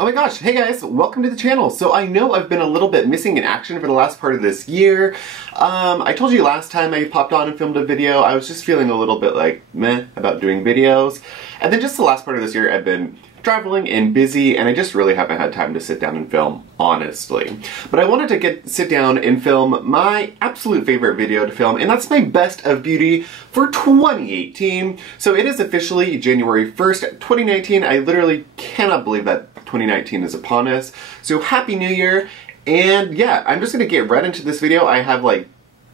Oh my gosh, hey guys, welcome to the channel. So I know I've been a little bit missing in action for the last part of this year. I told you last time I popped on and filmed a video, I was just feeling a little bit like meh about doing videos. And then just the last part of this year I've been traveling and busy, and I just really haven't had time to sit down and film, honestly. But I wanted to sit down and film my absolute favorite video to film, and that's my best of beauty for 2018. So it is officially January 1st, 2019. I literally cannot believe that 2019 is upon us. So happy new year. And yeah, I'm just gonna get right into this video. I have like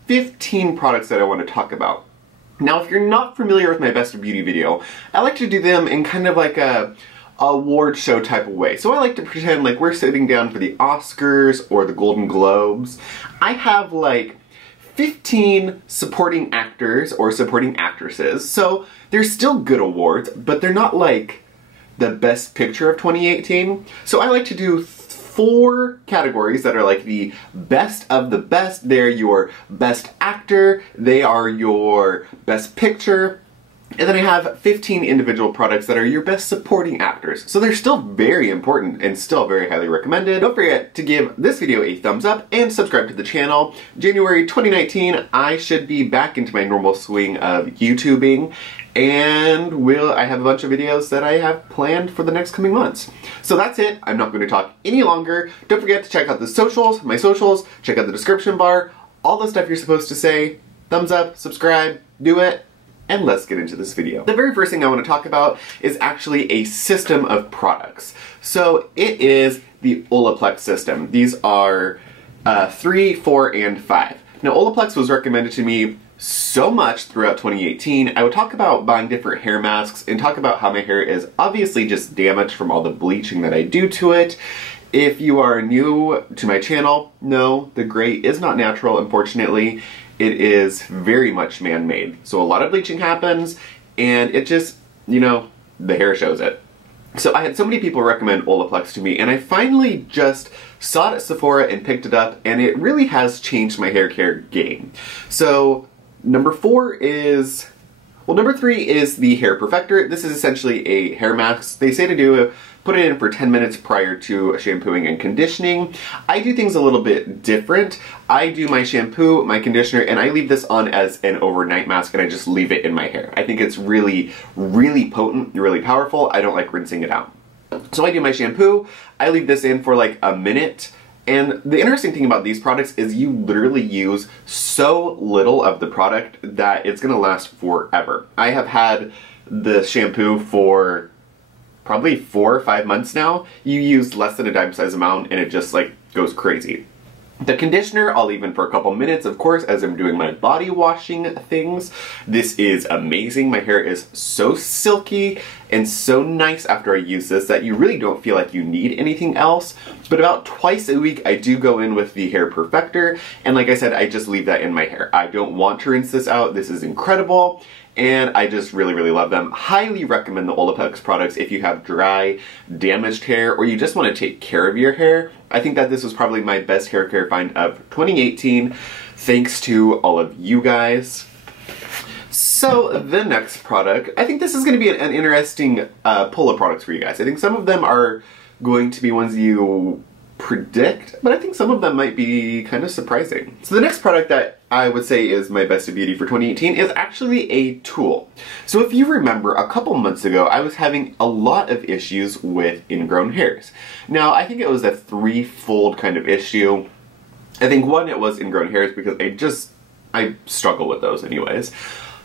15 products that I want to talk about. Now, if you're not familiar with my best of beauty video, I like to do them in kind of like a award show type of way. So I like to pretend like we're sitting down for the Oscars or the Golden Globes. I have like 15 supporting actors or supporting actresses. So they're still good awards, but they're not like the best picture of 2018. So I like to do 4 categories that are like the best of the best. They're your best actor, they are your best picture, and then I have 15 individual products that are your best supporting actors. So they're still very important and still very highly recommended. Don't forget to give this video a thumbs up and subscribe to the channel. January 2019, I should be back into my normal swing of YouTubing, and I have a bunch of videos that I have planned for the next coming months. So that's it. I'm not going to talk any longer. Don't forget to check out the socials, my socials, check out the description bar, all the stuff you're supposed to say. Thumbs up, subscribe, do it. And let's get into this video. The very first thing I want to talk about is actually a system of products. So it is the Olaplex system. These are 3, 4, and 5. Now Olaplex was recommended to me so much throughout 2018. I would talk about buying different hair masks and talk about how my hair is obviously just damaged from all the bleaching that I do to it. If you are new to my channel, no, the gray is not natural, unfortunately. It is very much man-made. So a lot of bleaching happens, and it just, you know, the hair shows it. So I had so many people recommend Olaplex to me, and I finally just saw it at Sephora and picked it up, and it really has changed my hair care game. So number 3 is the Hair Perfector. This is essentially a hair mask. They say to put it in for 10 minutes prior to shampooing and conditioning. I do things a little bit different. I do my shampoo, my conditioner, and I leave this on as an overnight mask, and I just leave it in my hair. I think it's really, really potent, really powerful. I don't like rinsing it out. So I do my shampoo, I leave this in for like a minute, and the interesting thing about these products is you literally use so little of the product that it's gonna last forever. I have had the shampoo for probably 4 or 5 months now. You use less than a dime size amount and it just like goes crazy. The conditioner, I'll leave in for a couple minutes, of course, as I'm doing my body washing things. This is amazing. My hair is so silky and so nice after I use this that you really don't feel like you need anything else. But about twice a week, I do go in with the Hair Perfector, and like I said, I just leave that in my hair. I don't want to rinse this out. This is incredible. And I just really, really love them. Highly recommend the Olaplex products if you have dry, damaged hair, or you just want to take care of your hair. I think that this was probably my best hair care find of 2018, thanks to all of you guys. So the next product, I think this is going to be an interesting pull of products for you guys. I think some of them are going to be ones you predict, but I think some of them might be kind of surprising. So the next product that I would say is my best of beauty for 2018 is actually a tool. So if you remember, a couple months ago I was having a lot of issues with ingrown hairs. Now I think it was a 3-fold kind of issue. I think one, it was ingrown hairs because I struggle with those anyways.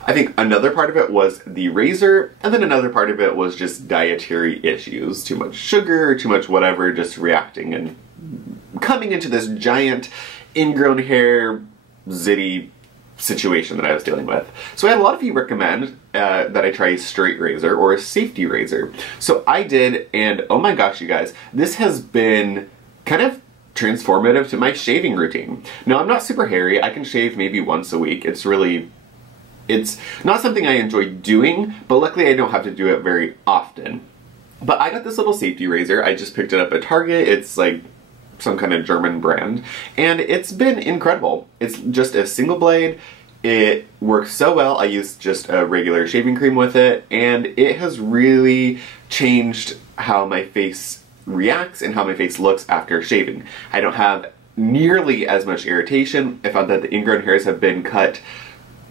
I think another part of it was the razor, and then another part of it was just dietary issues. Too much sugar, too much whatever, just reacting and coming into this giant ingrown hair zitty situation that I was dealing with. So I had a lot of you recommend that I try a straight razor or a safety razor. So I did, and oh my gosh, you guys, this has been kind of transformative to my shaving routine. Now I'm not super hairy, I can shave maybe once a week. It's not something I enjoy doing, but luckily I don't have to do it very often. But I got this little safety razor. I just picked it up at Target. It's like some kind of German brand, and it's been incredible. It's just a single blade. It works so well. I use just a regular shaving cream with it, and it has really changed how my face reacts and how my face looks after shaving. I don't have nearly as much irritation. I found that the ingrown hairs have been cut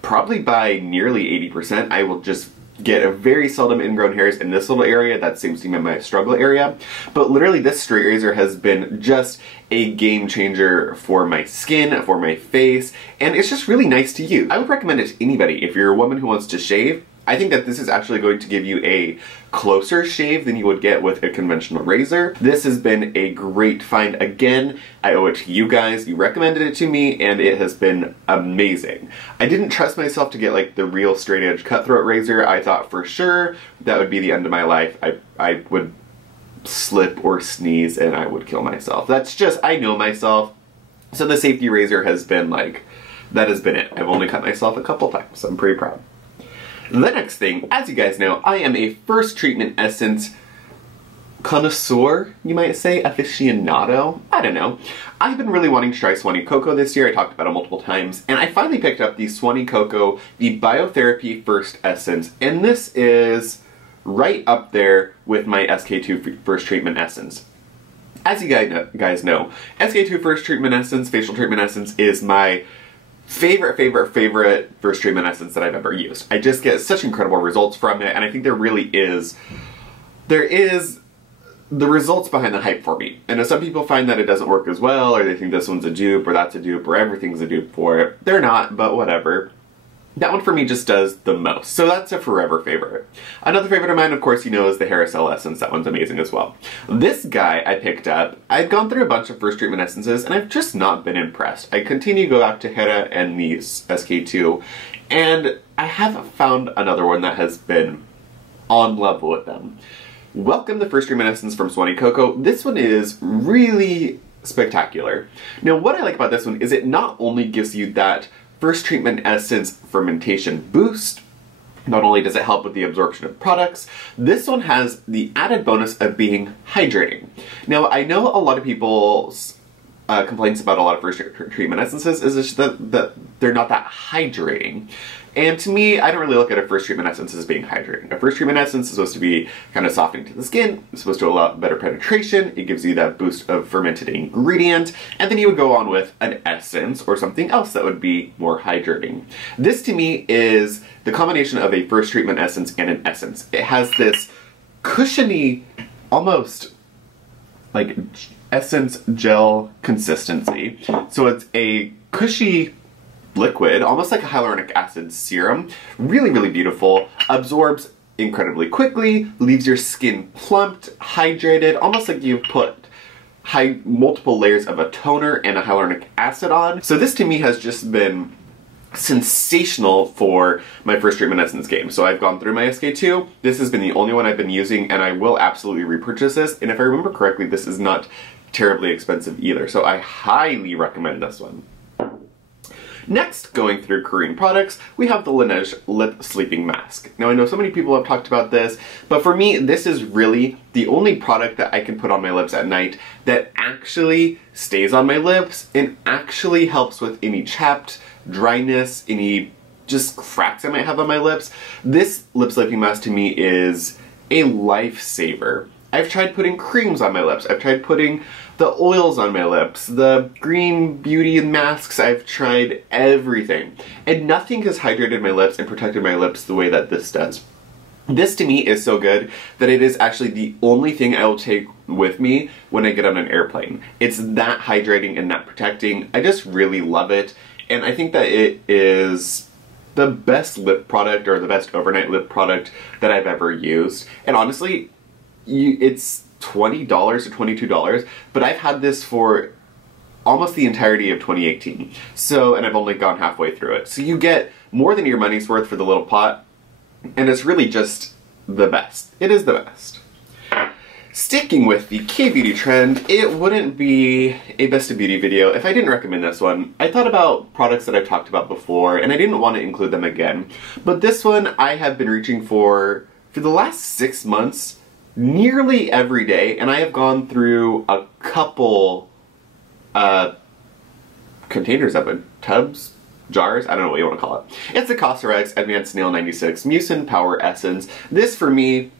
probably by nearly 80%. I will just get a very seldom ingrown hairs in this little area. That seems to be my struggle area. But literally this straight razor has been just a game changer for my skin, for my face, and it's just really nice to use. I would recommend it to anybody. If you're a woman who wants to shave, I think that this is actually going to give you a closer shave than you would get with a conventional razor. This has been a great find. Again, I owe it to you guys. You recommended it to me and it has been amazing. I didn't trust myself to get like the real straight edge cutthroat razor. I thought for sure that would be the end of my life. I would slip or sneeze and I would kill myself. That's just, I know myself. So the safety razor has been like, that has been it. I've only cut myself a couple times, so I'm pretty proud. The next thing, as you guys know, I am a first treatment essence connoisseur, you might say, aficionado, I don't know. I've been really wanting to try Swanicoco this year. I talked about it multiple times, and I finally picked up the Swanicoco, the Biotherapy First Essence, and this is right up there with my SK2 First Treatment Essence. As you guys know, SK2 First Treatment Essence, Facial Treatment Essence, is my favorite first treatment essence that I've ever used. I just get such incredible results from it, and I think there is the results behind the hype for me. And some people find that it doesn't work as well, or they think this one's a dupe, or that's a dupe, or everything's a dupe for it. They're not, but whatever. That one for me just does the most. So that's a forever favorite. Another favorite of mine, of course, you know, is the Haircare essence. That one's amazing as well. This guy I picked up, I've gone through a bunch of first treatment essences and I've just not been impressed. I continue to go back to Hera and the SK2, and I haven't found another one that has been on level with them. Welcome the first treatment essence from Swanicoco. This one is really spectacular. Now what I like about this one is it not only gives you that first treatment essence fermentation boost, not only does it help with the absorption of products, this one has the added bonus of being hydrating. Now I know a lot of people's complaints about a lot of first treatment essences is just that they're not that hydrating. And to me, I don't really look at a first treatment essence as being hydrating. A first treatment essence is supposed to be kind of softening to the skin. It's supposed to allow better penetration. It gives you that boost of fermented ingredient. And then you would go on with an essence or something else that would be more hydrating. This to me is the combination of a first treatment essence and an essence. It has this cushiony, almost like essence gel consistency. So it's a cushy liquid, almost like a hyaluronic acid serum. Really, really beautiful. Absorbs incredibly quickly, leaves your skin plumped, hydrated, almost like you've put multiple layers of a toner and a hyaluronic acid on. So this to me has just been sensational for my first treatment essence game. So I've gone through my SK2. This has been the only one I've been using, and I will absolutely repurchase this. And if I remember correctly, this is not terribly expensive either. So I highly recommend this one. Next, going through Korean products, we have the Laneige Lip Sleeping Mask. Now I know so many people have talked about this, but for me, this is really the only product that I can put on my lips at night that actually stays on my lips and actually helps with any chapped dryness, any just cracks I might have on my lips. This lip sleeping mask to me is a lifesaver. I've tried putting creams on my lips. I've tried putting the oils on my lips, the green beauty masks. I've tried everything. And nothing has hydrated my lips and protected my lips the way that this does. This to me is so good that it is actually the only thing I will take with me when I get on an airplane. It's that hydrating and that protecting. I just really love it. And I think that it is the best lip product or the best overnight lip product that I've ever used. And honestly, it's $20 or $22, but I've had this for almost the entirety of 2018. So, and I've only gone halfway through it. So you get more than your money's worth for the little pot, and it's really just the best. It is the best. Sticking with the K-beauty trend, it wouldn't be a best of beauty video if I didn't recommend this one. I thought about products that I've talked about before, and I didn't want to include them again. But this one I have been reaching for the last 6 months, nearly every day, and I have gone through a couple containers of it, tubs, jars, I don't know what you want to call it. It's the Cosrx Advanced Snail 96 Mucin Power Essence. This for me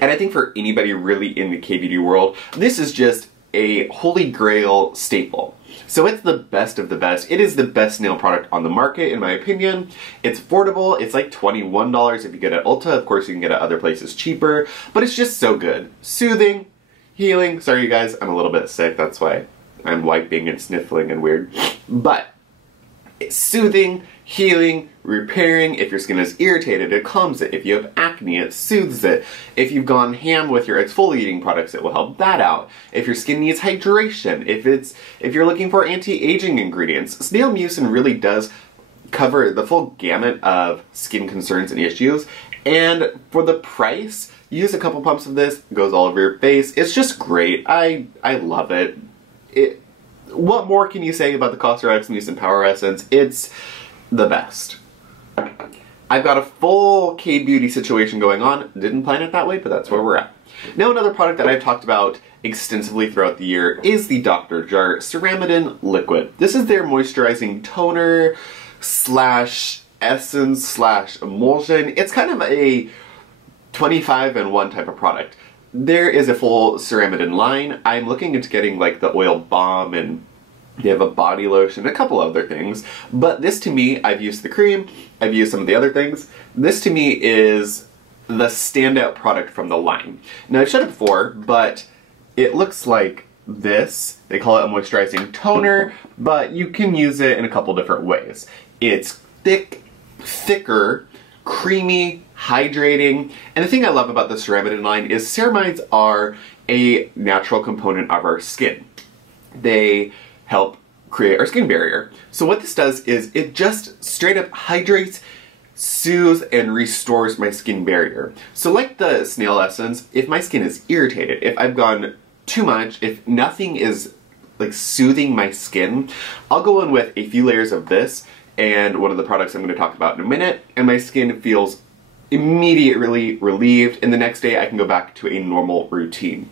And I think for anybody really in the K-beauty world, this is just a holy grail staple. So it's the best of the best. It is the best nail product on the market, in my opinion. It's affordable. It's like $21 if you get it at Ulta. Of course, you can get it at other places cheaper, but it's just so good. Soothing, healing. Sorry, you guys, I'm a little bit sick. That's why I'm wiping and sniffling and weird. But it's soothing, healing, repairing. If your skin is irritated, it calms it. If you have acne, it soothes it. If you've gone ham with your exfoliating products, it will help that out. If your skin needs hydration, if you're looking for anti-aging ingredients, Snail Mucin really does cover the full gamut of skin concerns and issues. And for the price, use a couple pumps of this, it goes all over your face. It's just great. I love it. What more can you say about the Cosrx Mucin Power Essence? It's the best. I've got a full K-beauty situation going on. Didn't plan it that way, but that's where we're at. Now another product that I've talked about extensively throughout the year is the Dr. Jart Ceramidin Liquid. This is their moisturizing toner slash essence slash emulsion. It's kind of a 25-in-1 type of product. There is a full Ceramidin line. I'm looking into getting like the oil balm, and they have a body lotion, a couple other things. But this to me, I've used the cream, I've used some of the other things. This to me is the standout product from the line. Now I've said it before, but it looks like this. They call it a moisturizing toner, but you can use it in a couple different ways. It's thicker, creamy, hydrating, and the thing I love about the Ceramidin line is ceramides are a natural component of our skin. They help create our skin barrier. So what this does is it just straight up hydrates, soothes, and restores my skin barrier. So like the Snail Essence, if my skin is irritated, if I've gone too much, if nothing is like soothing my skin, I'll go in with a few layers of this and one of the products I'm going to talk about in a minute, and my skin feels immediately relieved, and the next day I can go back to a normal routine.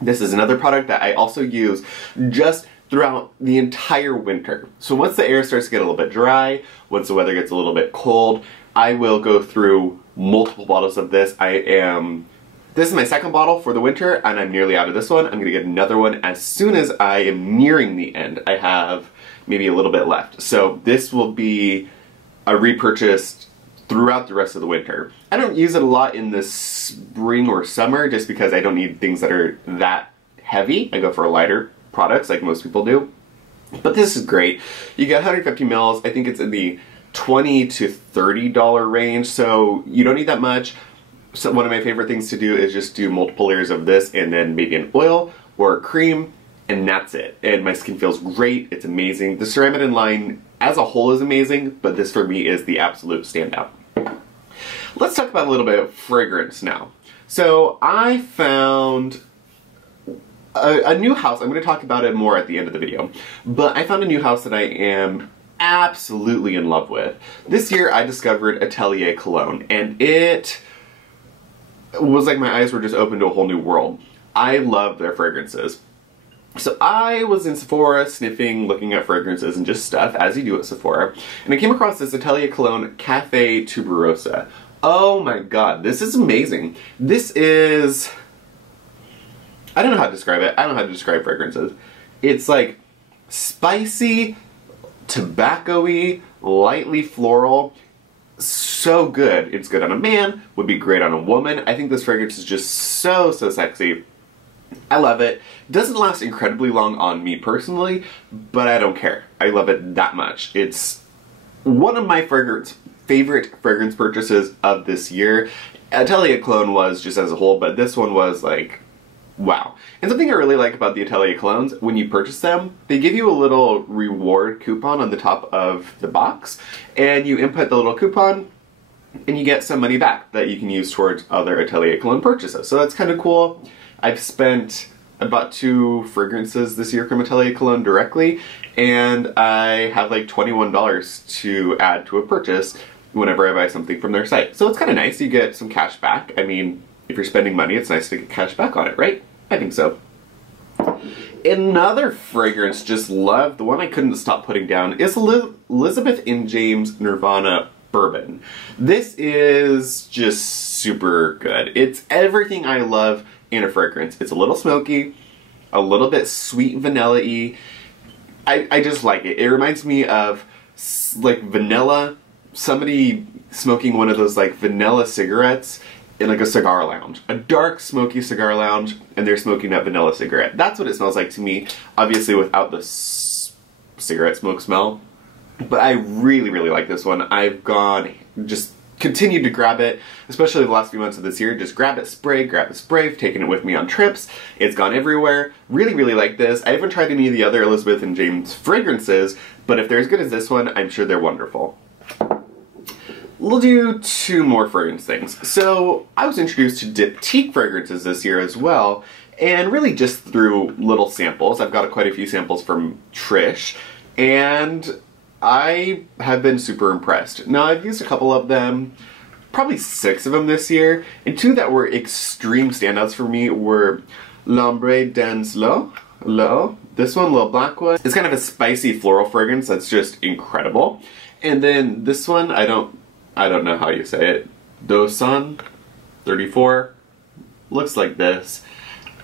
This is another product that I also use just throughout the entire winter. So once the air starts to get a little bit dry, once the weather gets a little bit cold, I will go through multiple bottles of this. This is my second bottle for the winter, and I'm nearly out of this one. I'm gonna get another one as soon as I am nearing the end. I have maybe a little bit left. So this will be a repurchased throughout the rest of the winter. I don't use it a lot in the spring or summer just because I don't need things that are that heavy. I go for lighter products like most people do. But this is great. You get 150 mils. I think it's in the $20 to $30 range, so you don't need that much. So one of my favorite things to do is just do multiple layers of this and then maybe an oil or a cream, and that's it. And my skin feels great. It's amazing. The Ceramidin line as a whole is amazing, but this for me is the absolute standout. Let's talk about a little bit of fragrance now. So I found a new house. I'm going to talk about it more at the end of the video, but I found a new house that I am absolutely in love with. This year I discovered Atelier Cologne, and it was like my eyes were just open to a whole new world. I love their fragrances. So I was in Sephora sniffing, looking at fragrances and just stuff, as you do at Sephora, and I came across this Atelier Cologne Cafe Tuberosa. Oh my god, this is amazing. This is... I don't know how to describe it. I don't know how to describe fragrances. It's like spicy, tobacco-y, lightly floral. So good. It's good on a man, would be great on a woman. I think this fragrance is just so sexy. I love it. Doesn't last incredibly long on me personally, but I don't care. I love it that much. It's one of my favorite fragrance purchases of this year. Atelier Cologne was just as a whole, but this one was like, wow. And something I really like about the Atelier Colognes, when you purchase them, they give you a little reward coupon on the top of the box, and you input the little coupon, and you get some money back that you can use towards other Atelier Cologne purchases. So that's kind of cool. I bought 2 fragrances this year from Atelier Cologne directly, and I have like $21 to add to a purchase whenever I buy something from their site. So it's kind of nice. You get some cash back. I mean, if you're spending money, it's nice to get cash back on it, right? I think so. Another fragrance just love, the one I couldn't stop putting down, is Elizabeth and James Nirvana Bourbon. This is just super good. It's everything I love in a fragrance. It's a little smoky, a little bit sweet vanilla-y. I just like it. It reminds me of like vanilla, somebody smoking one of those like vanilla cigarettes in like a cigar lounge. A dark smoky cigar lounge, and they're smoking that vanilla cigarette. That's what it smells like to me, obviously without the cigarette smoke smell. But I really, really like this one. I've just continued to grab it, especially the last few months of this year. Just grab it, spray, I've taken it with me on trips. It's gone everywhere. Really, really like this. I haven't tried any of the other Elizabeth and James fragrances, but if they're as good as this one, I'm sure they're wonderful. We'll do 2 more fragrance things. So I was introduced to diptyque fragrances this year as well, and really just through little samples. I've got quite a few samples from Trish, and I have been super impressed. Now, I've used a couple of them, probably 6 of them this year, and 2 that were extreme standouts for me were L'Ombre dans l'eau. This one, little black one. It's kind of a spicy floral fragrance that's just incredible. And then this one, I don't know how you say it. Dosan 34. Looks like this.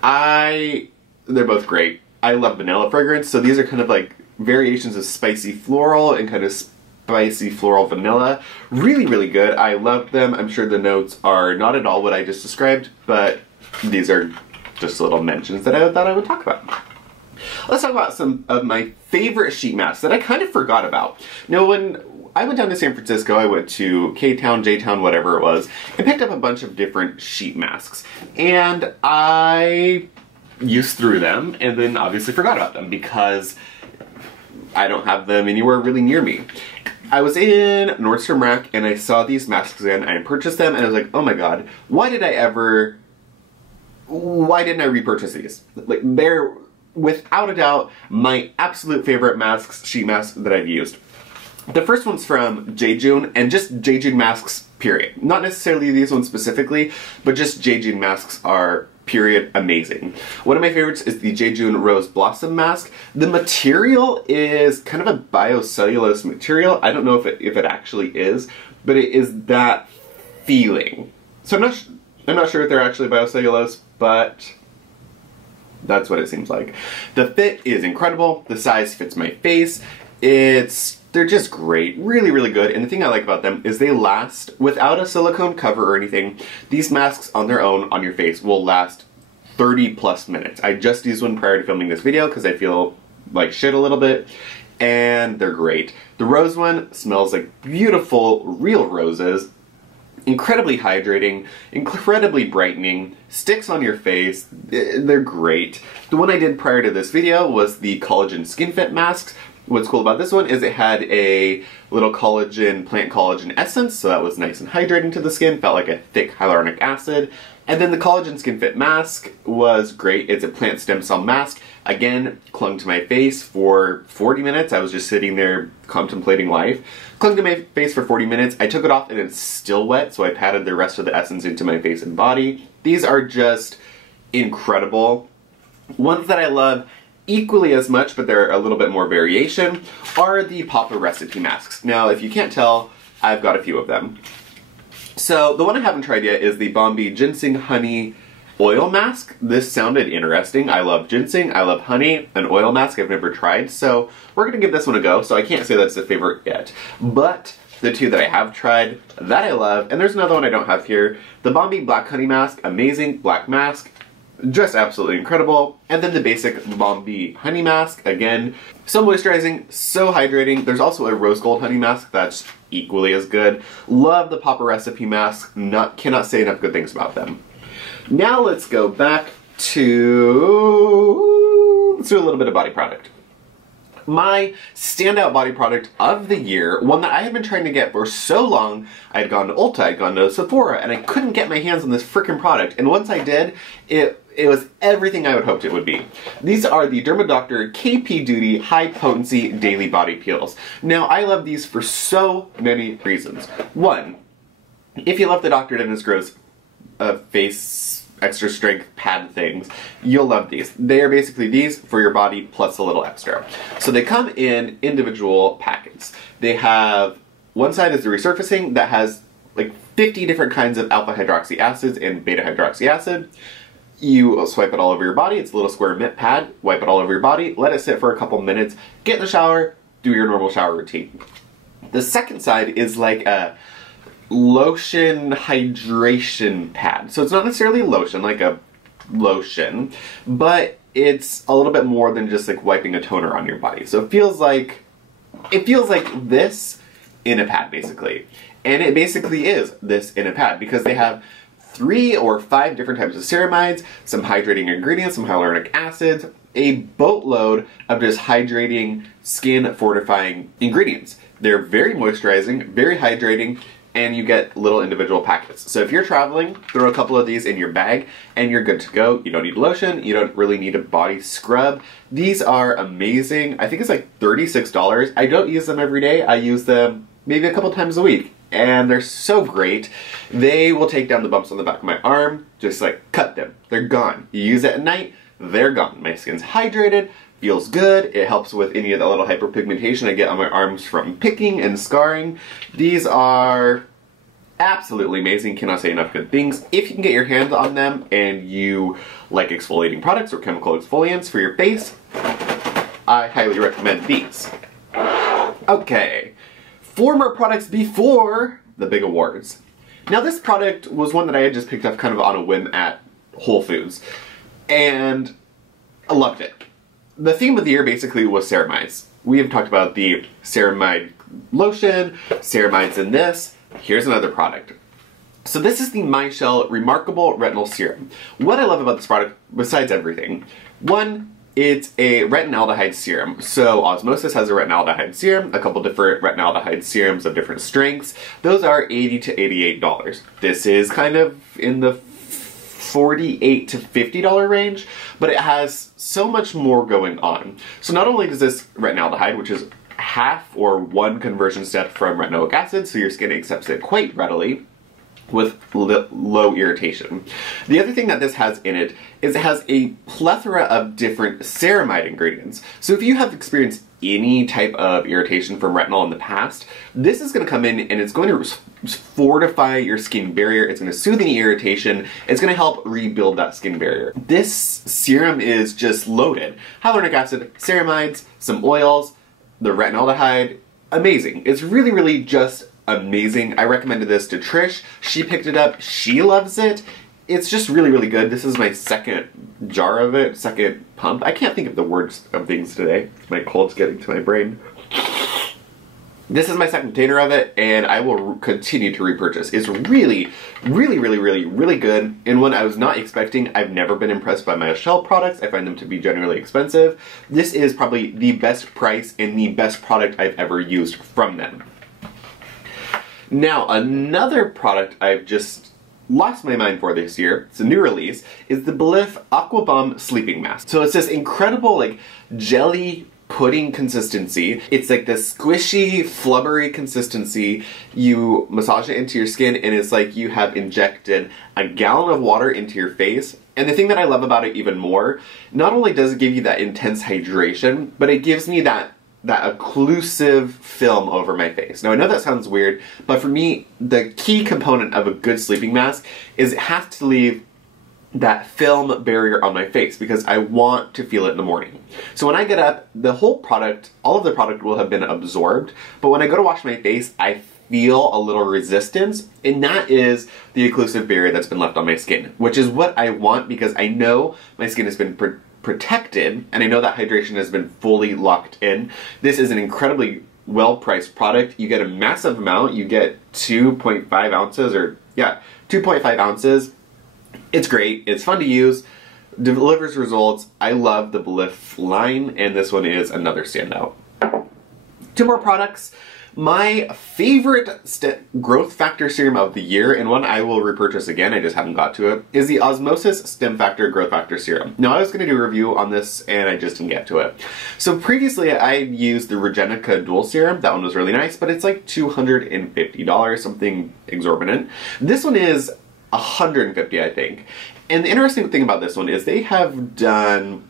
They're both great. I love vanilla fragrance, so these are kind of like variations of spicy floral and kind of spicy floral vanilla. Really, really good. I love them. I'm sure the notes are not at all what I just described, but these are just little mentions that I thought I would talk about. Let's talk about some of my favorite sheet masks that I kind of forgot about. Now, when I went down to San Francisco, I went to K-Town, J-Town, whatever it was, and picked up a bunch of different sheet masks. And I used through them, and then obviously forgot about them because I don't have them anywhere really near me. I was in Nordstrom Rack and I saw these masks again. I purchased them and I was like, oh my god, why didn't I repurchase these? Like, they're without a doubt my absolute favorite masks, sheet masks that I've used. The first one's from Jejun, and just Jejun masks, period. Not necessarily these ones specifically, but just Jejun masks are period amazing. One of my favorites is the Jejun Rose Blossom Mask. The material is kind of a biocellulose material. I don't know if it actually is, but it is that feeling. So I'm not sure if they're actually biocellulose, but that's what it seems like. The fit is incredible. The size fits my face. They're just great. Really, really good. And the thing I like about them is they last without a silicone cover or anything. These masks on their own on your face will last 30 plus minutes. I just used one prior to filming this video because I feel like shit a little bit, and they're great. The rose one smells like beautiful real roses. Incredibly hydrating, incredibly brightening, sticks on your face. They're great. The one I did prior to this video was the Collagen Skin Fit masks. What's cool about this one is it had a little collagen, plant collagen essence, so that was nice and hydrating to the skin, felt like a thick hyaluronic acid. And then the Collagen Skin Fit mask was great. It's a plant stem cell mask. Again, clung to my face for 40 minutes. I was just sitting there contemplating life. Clung to my face for 40 minutes. I took it off and it's still wet, so I patted the rest of the essence into my face and body. These are just incredible. Ones that I love equally as much, but they're a little bit more variation, are the Papa Recipe masks. Now, if you can't tell, I've got a few of them. So, the one I haven't tried yet is the Bombi Ginseng Honey Oil Mask. This sounded interesting. I love ginseng, I love honey, an oil mask I've never tried, so we're gonna give this one a go, so I can't say that's a favorite yet. But the 2 that I have tried, that I love, and there's another one I don't have here, the Bombi Black Honey Mask, amazing black mask, just absolutely incredible. And then the basic Bombi Honey Mask, again, so moisturizing, so hydrating. There's also a Rose Gold Honey Mask that's equally as good. Love the Papa Recipe Mask, cannot say enough good things about them. Now let's go back to, let's do a little bit of body product. My standout body product of the year, one that I had been trying to get for so long. I had gone to Ulta, I had gone to Sephora, and I couldn't get my hands on this frickin' product. And once I did, it was everything I would hoped it would be. These are the DermaDoctor KBEAUTY High Potency Daily Body Peels. Now, I love these for so many reasons. One, if you love the Dr. Dennis Gross face extra strength pad things, you'll love these. They are basically these for your body plus a little extra. So they come in individual packets. They have one side is the resurfacing that has like 50 different kinds of alpha hydroxy acids and beta hydroxy acid. You swipe it all over your body. It's a little square mitt pad. Wipe it all over your body. Let it sit for a couple minutes. Get in the shower. Do your normal shower routine. The second side is like a lotion hydration pad. So it's not necessarily lotion, like a lotion, but it's a little bit more than just like wiping a toner on your body. So it feels like this in a pad, basically. And it basically is this in a pad because they have 3 or 5 different types of ceramides, some hydrating ingredients, some hyaluronic acids, a boatload of just hydrating, skin fortifying ingredients. They're very moisturizing, very hydrating, and you get little individual packets. So if you're traveling, throw a couple of these in your bag and you're good to go. You don't need lotion, you don't really need a body scrub. These are amazing. I think it's like $36. I don't use them every day. I use them maybe a couple times a week. And they're so great. They will take down the bumps on the back of my arm, just like cut them. They're gone. You use it at night, they're gone. My skin's hydrated, feels good. It helps with any of the little hyperpigmentation I get on my arms from picking and scarring. These are absolutely amazing. Cannot say enough good things. If you can get your hands on them and you like exfoliating products or chemical exfoliants for your face, I highly recommend these. Okay. 4 more products before the big awards. Now this product was one that I had just picked up kind of on a whim at Whole Foods, and I loved it. The theme of the year basically was ceramides. We have talked about the ceramide lotion, ceramides in this. Here's another product. So this is the MyChelle Remarkable Retinal Serum. What I love about this product, besides everything, one, it's a retinaldehyde serum. So OSMOSIS has a retinaldehyde serum, a couple different retinaldehyde serums of different strengths. Those are $80 to $88. This is kind of in the $48 to $50 range, but it has so much more going on. So not only does this retinaldehyde, which is half or 1 conversion step from retinoic acid, so your skin accepts it quite readily, with low irritation. The other thing that this has in it is it has a plethora of different ceramide ingredients. So if you have experienced any type of irritation from retinol in the past, this is going to come in and it's going to fortify your skin barrier. It's going to soothe any irritation. It's going to help rebuild that skin barrier. This serum is just loaded. Hyaluronic acid, ceramides, some oils, the retinaldehyde. Amazing. It's really, really just amazing. I recommended this to Trish. She picked it up. She loves it. It's just really, really good. This is my second jar of it, second pump. I can't think of the words of things today. My cold's getting to my brain. This is my second container of it, and I will continue to repurchase. It's really, really, really, really, really good, and one I was not expecting. I've never been impressed by MyChelle products. I find them to be generally expensive. This is probably the best price and the best product I've ever used from them. Now, another product I've just lost my mind for this year, it's a new release, is the Belif Aqua Bomb Sleeping Mask. So it's this incredible, like, jelly pudding consistency. It's like this squishy, flubbery consistency. You massage it into your skin and it's like you have injected a gallon of water into your face. And the thing that I love about it even more, not only does it give you that intense hydration, but it gives me that occlusive film over my face. Now I know that sounds weird, but for me, the key component of a good sleeping mask is it has to leave that film barrier on my face because I want to feel it in the morning. So when I get up, the whole product, all of the product will have been absorbed, but when I go to wash my face, I feel a little resistance, and that is the occlusive barrier that's been left on my skin, which is what I want because I know my skin has been protected, and I know that hydration has been fully locked in. This is an incredibly well-priced product. You get a massive amount. You get 2.5 ounces, or yeah, 2.5 ounces. It's great. It's fun to use. Delivers results. I love the Belif line, and this one is another standout. 2 more products. My favorite growth factor serum of the year, and one I will repurchase again, I just haven't got to it, is the OSMOSIS Stem Factor Growth Factor Serum. Now I was going to do a review on this and I just didn't get to it. So previously I used the Regenica Dual Serum. That one was really nice, but it's like $250, something exorbitant. This one is $150, I think. And the interesting thing about this one is they have done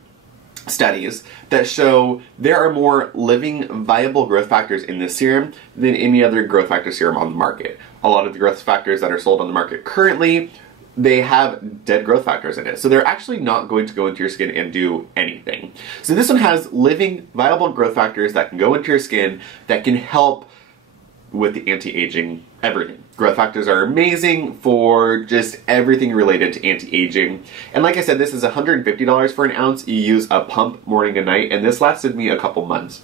studies that show there are more living viable growth factors in this serum than any other growth factor serum on the market. A lot of the growth factors that are sold on the market currently, they have dead growth factors in it. So they're actually not going to go into your skin and do anything. So this one has living viable growth factors that can go into your skin that can help with the anti-aging everything. Growth factors are amazing for just everything related to anti-aging. And like I said, this is $150 for an ounce. You use a pump morning and night, and this lasted me a couple months.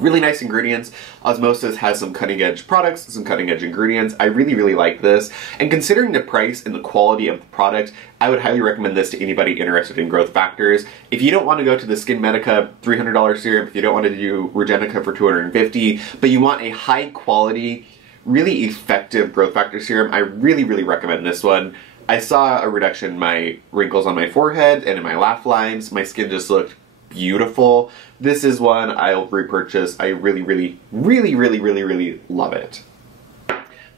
Really nice ingredients. Osmosis has some cutting edge products, some cutting edge ingredients. I really, really like this. And considering the price and the quality of the product, I would highly recommend this to anybody interested in growth factors. If you don't want to go to the Skin Medica $300 serum, if you don't want to do Regenica for $250, but you want a high quality, really effective growth factor serum, I really, really recommend this one. I saw a reduction in my wrinkles on my forehead and in my laugh lines. My skin just looked beautiful. This is one I'll repurchase. I really, really, really, really, really, really love it.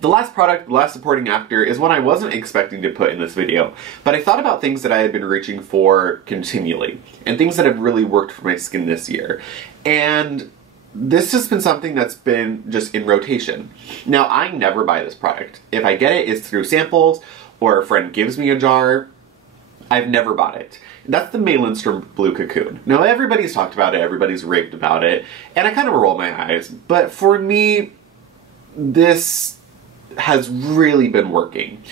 The last product, the last supporting actor, is one I wasn't expecting to put in this video, but I thought about things that I had been reaching for continually, and things that have really worked for my skin this year. And this has been something that's been just in rotation. Now, I never buy this product. If I get it, it's through samples, or a friend gives me a jar. I've never bought it. That's the Maelstrom Blue Cocoon. Now, everybody's talked about it, everybody's raved about it, and I kind of roll my eyes, but for me, this has really been working.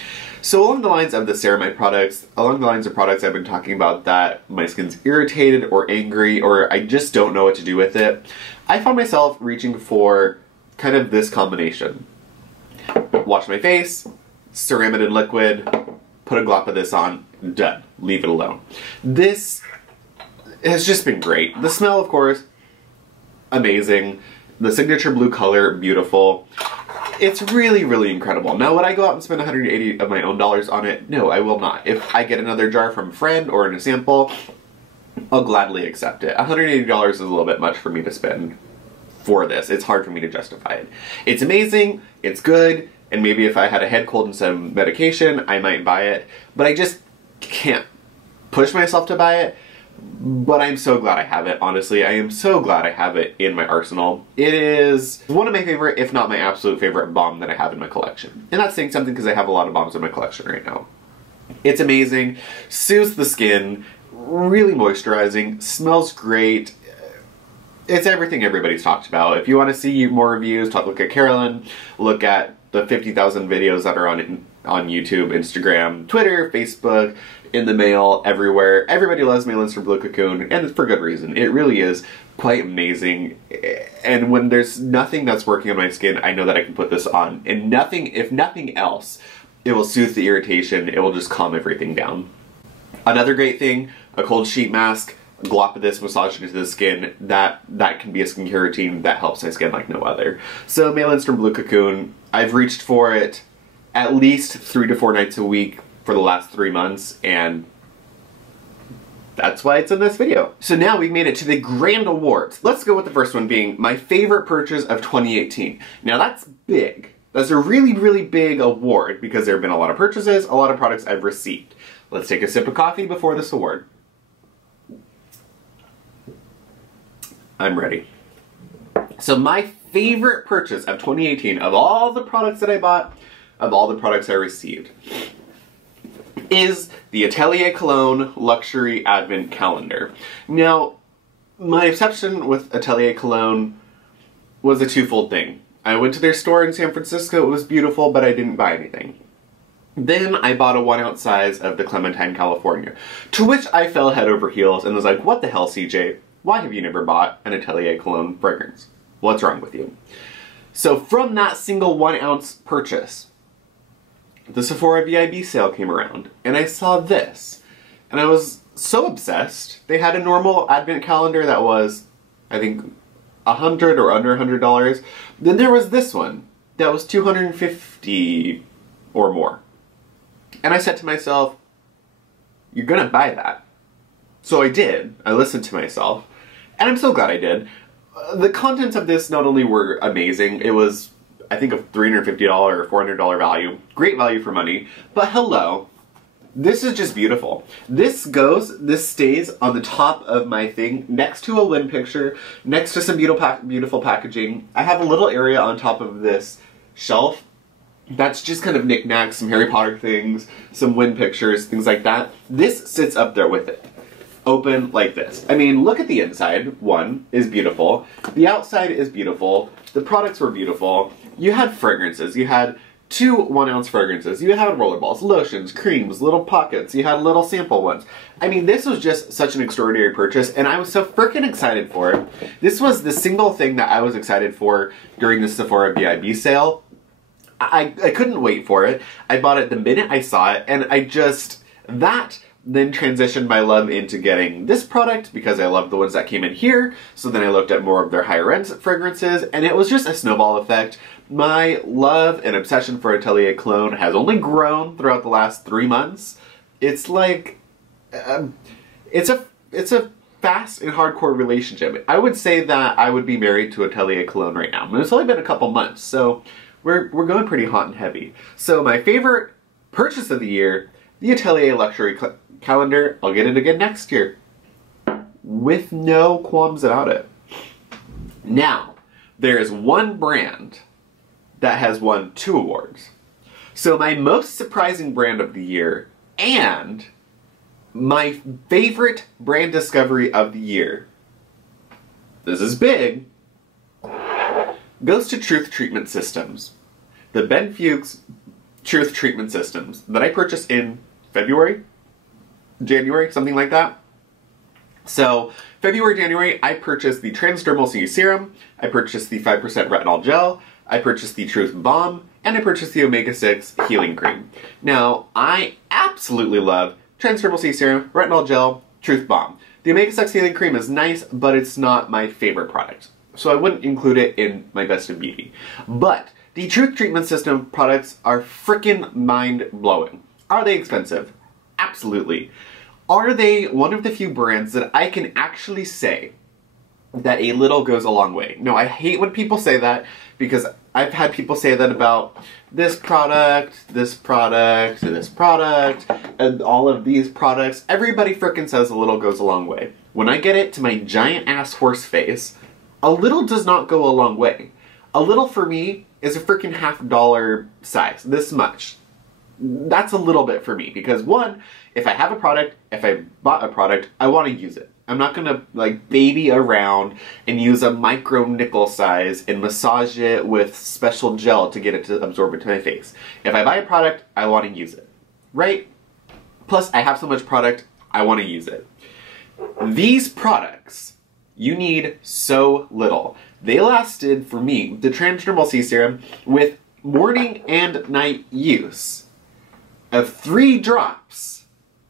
So along the lines of the Ceramide products, along the lines of products I've been talking about that my skin's irritated or angry, or I just don't know what to do with it, I found myself reaching for kind of this combination. Wash my face, Ceramidin liquid, put a glop of this on, done. Leave it alone. This has just been great. The smell, of course, amazing. The signature blue color, beautiful. It's really, really incredible. Now, would I go out and spend $180 of my own dollars on it? No, I will not. If I get another jar from a friend or in a sample, I'll gladly accept it. $180 is a little bit much for me to spend for this. It's hard for me to justify it. It's amazing, it's good, and maybe if I had a head cold and some medication, I might buy it, but I just can't push myself to buy it. But I'm so glad I have it, honestly. I am so glad I have it in my arsenal. It is one of my favorite, if not my absolute favorite balm that I have in my collection. And that's saying something because I have a lot of balms in my collection right now. It's amazing, soothes the skin, really moisturizing, smells great. It's everything everybody's talked about. If you want to see more reviews, look at Carolyn, look at the 50,000 videos that are on YouTube, Instagram, Twitter, Facebook, in the mail, everywhere. Everybody loves Maelstrom Blue Cocoon, and for good reason. It really is quite amazing. And when there's nothing that's working on my skin, I know that I can put this on. And nothing, if nothing else, it will soothe the irritation. It will just calm everything down. Another great thing, a cold sheet mask. A glop of this massaged into the skin. That can be a skincare routine that helps my skin like no other. So Maelstrom Blue Cocoon, I've reached for it at least 3 to 4 nights a week for the last 3 months, and that's why it's in this video. So now we've made it to the grand awards. Let's go with the first one being my favorite purchase of 2018. Now that's big. That's a really, really big award because there have been a lot of purchases, a lot of products I've received. Let's take a sip of coffee before this award. I'm ready. So my favorite purchase of 2018, of all the products that I bought, of all the products I received, is the Atelier Cologne Luxury Advent Calendar. Now, my obsession with Atelier Cologne was a twofold thing. I went to their store in San Francisco, it was beautiful, but I didn't buy anything. Then I bought a 1-ounce size of the Clementine, California, to which I fell head over heels and was like, what the hell, CJ? Why have you never bought an Atelier Cologne fragrance? What's wrong with you? So from that single 1-ounce purchase, the Sephora VIB sale came around, and I saw this, and I was so obsessed. They had a normal advent calendar that was, I think, $100 or under $100. Then there was this one that was $250 or more. And I said to myself, you're gonna buy that. So I did. I listened to myself, and I'm so glad I did. The contents of this not only were amazing, it was, I think, a $350 or $400 value. Great value for money. But hello, This is just beautiful. This stays on the top of my thing, next to a Win picture, next to some beautiful packaging. I have a little area on top of this shelf that's just kind of knickknacks, some Harry Potter things, some Win pictures, things like that. This sits up there with it. Open like this. I mean, look at the inside. One is beautiful. The outside is beautiful. The products were beautiful. You had fragrances. You had 2 1-ounce fragrances. You had rollerballs, lotions, creams, little pockets. You had little sample ones. I mean, this was just such an extraordinary purchase, and I was so freaking excited for it. This was the single thing that I was excited for during the Sephora VIB sale. I couldn't wait for it. I bought it the minute I saw it, and that then transitioned my love into getting this product because I loved the ones that came in here. So then I looked at more of their higher end fragrances, and it was just a snowball effect. My love and obsession for Atelier cologne has only grown throughout the last 3 months. It's like, it's a fast and hardcore relationship. I would say that I would be married to Atelier cologne right now. And it's only been a couple months, so we're going pretty hot and heavy. So my favorite purchase of the year, the Atelier luxury calendar. I'll get it again next year, with no qualms about it. Now, there is one brand that has won 2 awards. So my most surprising brand of the year and my favorite brand discovery of the year, this is big, goes to Truth Treatment Systems. The Ben Fuchs Truth Treatment Systems that I purchased in February, January, something like that. So February, January, I purchased the Transdermal C Serum, I purchased the 5% Retinol Gel, I purchased the Truth Balm, and I purchased the Omega-6 Healing Cream. Now, I absolutely love Transdermal C Serum, Retinol Gel, Truth Balm. The Omega-6 Healing Cream is nice, but it's not my favorite product. So I wouldn't include it in my best of beauty. But the Truth Treatment System products are freaking mind-blowing. Are they expensive? Absolutely. Are they one of the few brands that I can actually say that a little goes a long way? No, I hate when people say that, because I've had people say that about this product, this product, this product, and all of these products. Everybody frickin' says a little goes a long way. When I get it to my giant ass horse face, a little does not go a long way. A little for me is a freaking $50 size, this much. That's a little bit for me, because one, if I have a product, if I bought a product, I want to use it. I'm not gonna like baby around and use a micro nickel size and massage it with special gel to get it to absorb into my face. If I buy a product, I want to use it, right? Plus, I have so much product, I want to use it. These products, you need so little. They lasted, for me, the Transdermal C Serum, with morning and night use of 3 drops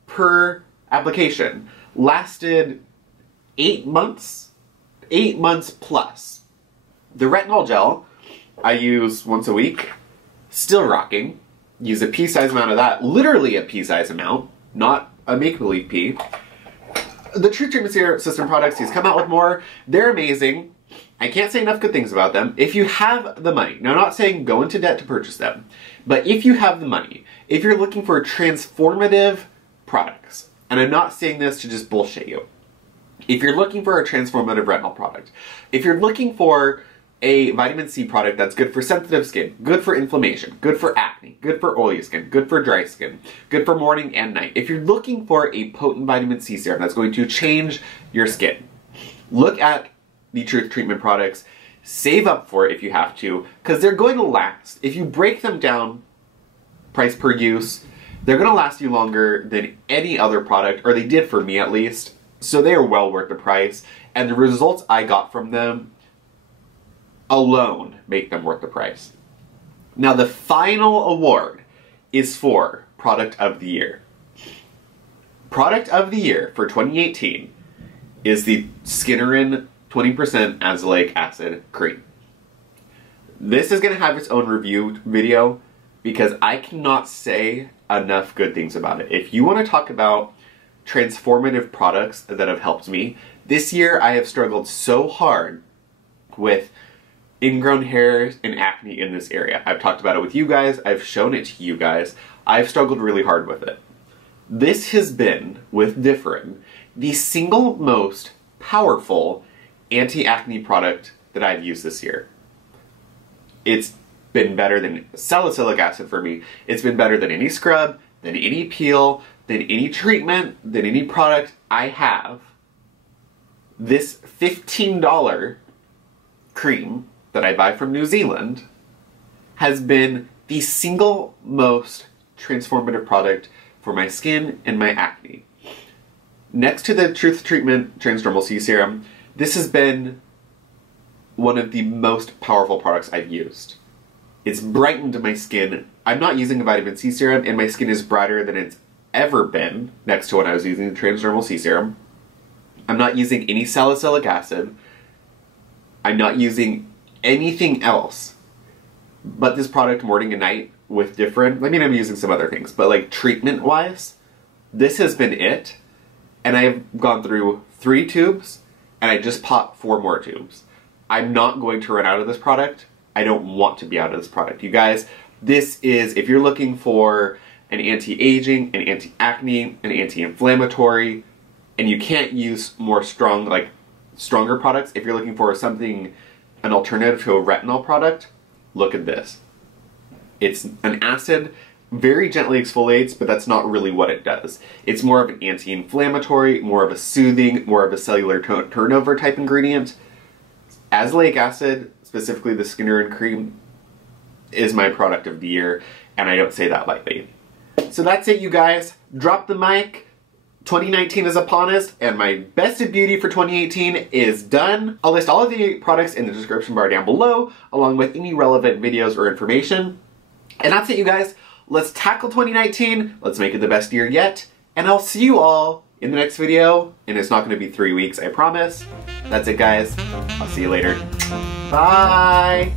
per application, lasted 8 months? 8 months plus. The Retinol Gel, I use once a week, still rocking. Use a pea-size amount of that, literally a pea-size amount, not a make-believe pea. The Truth Treatment System products, he's come out with more. They're amazing. I can't say enough good things about them. If you have the money, now I'm not saying go into debt to purchase them, but if you have the money, if you're looking for transformative products, and I'm not saying this to just bullshit you, if you're looking for a transformative retinal product, if you're looking for a vitamin C product that's good for sensitive skin, good for inflammation, good for acne, good for oily skin, good for dry skin, good for morning and night, if you're looking for a potent vitamin C serum that's going to change your skin, look at the Truth Treatment products. Save up for it if you have to, because they're going to last. If you break them down, price per use, they're going to last you longer than any other product, or they did for me at least. So they are well worth the price, and the results I got from them alone make them worth the price. Now the final award is for Product of the Year. Product of the Year for 2018 is the Skinoren 20% Azelaic Acid Cream. This is going to have its own review video because I cannot say enough good things about it. If you want to talk about transformative products that have helped me, this year I have struggled so hard with ingrown hairs and acne in this area. I've talked about it with you guys, I've shown it to you guys, I've struggled really hard with it. This has been, with Differin, the single most powerful anti-acne product that I've used this year. It's been better than salicylic acid for me. It's been better than any scrub, than any peel, than any treatment, than any product I have. This $15 cream that I buy from New Zealand has been the single most transformative product for my skin and my acne. Next to the Truth Treatment Transdermal C Serum, this has been one of the most powerful products I've used. It's brightened my skin. I'm not using a vitamin C serum, and my skin is brighter than it's ever been next to when I was using the Transdermal C Serum. I'm not using any salicylic acid. I'm not using anything else but this product morning and night with Differin. I mean, I'm using some other things, but like treatment-wise, this has been it. And I have gone through 3 tubes, and I just popped 4 more tubes. I'm not going to run out of this product. I don't want to be out of this product. You guys, this is, if you're looking for an anti-aging, an anti-acne, an anti-inflammatory, and you can't use more stronger products, if you're looking for something, an alternative to a retinol product, look at this. It's an acid, very gently exfoliates, but that's not really what it does. It's more of an anti-inflammatory, more of a soothing, more of a cellular turnover type ingredient. Azelaic acid, specifically the Skinoren cream, is my product of the year, and I don't say that lightly. So that's it, you guys. Drop the mic. 2019 is upon us, and my best of beauty for 2018 is done. I'll list all of the products in the description bar down below, along with any relevant videos or information. And that's it, you guys. Let's tackle 2019. Let's make it the best year yet. And I'll see you all in the next video. And it's not going to be 3 weeks, I promise. That's it, guys. I'll see you later. Bye.